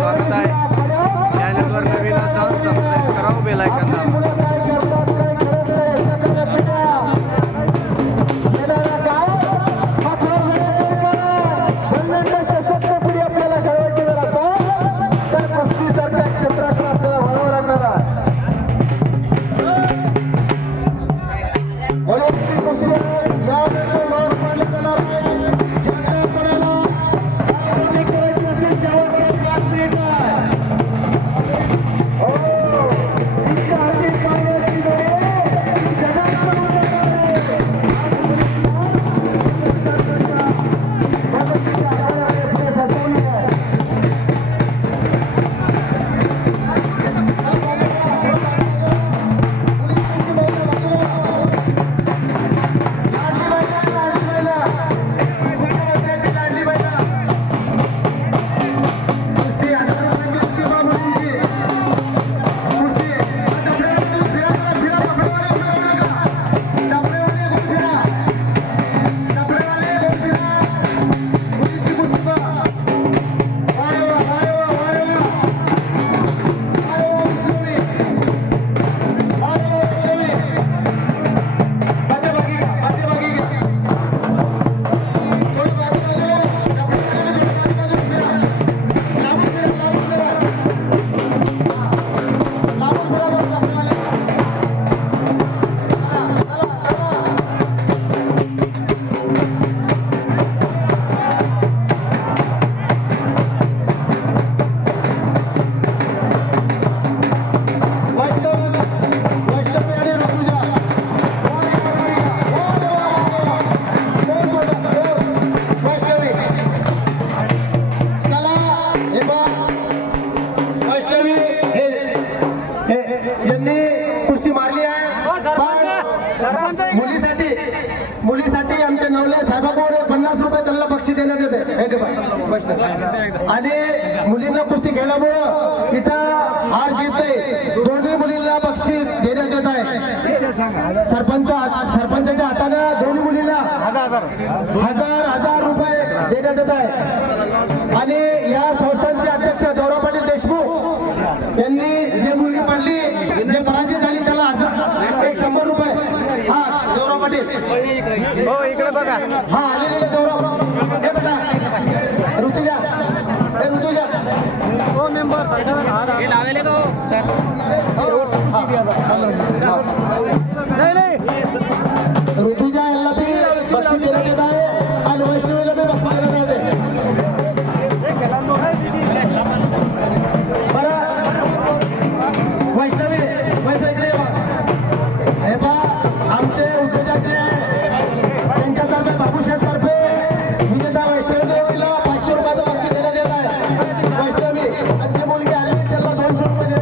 स्वागत आहे. चॅनलवर नवीन असाल सबस्क्राईब करा व बेल आयकॉन दाबा. मुलीसाठी आमच्या नवले साहेबांकडे 50 रुपये त्यांना बक्षीस देण्यात येते. आणि मुलींना कुस्ती खेळल्यामुळं इथं हार जीत नाही. दोन्ही मुलींना बक्षीस देण्यात येत आहे. सरपंचाच्या हाताने दोन्ही मुलींना हजार रुपये देण्यात येत आहे. आणि या संस्थांचे अध्यक्ष गौरव पाटील देशमुख यांनी जे मुली पडली जे पराजित झाली त्याला 100 रुपये. हा गौरव पाटील हो इकडे बघा. हा आलेले गौरव हे बघा ऋतुजा हो मेंबर लावले तो सर.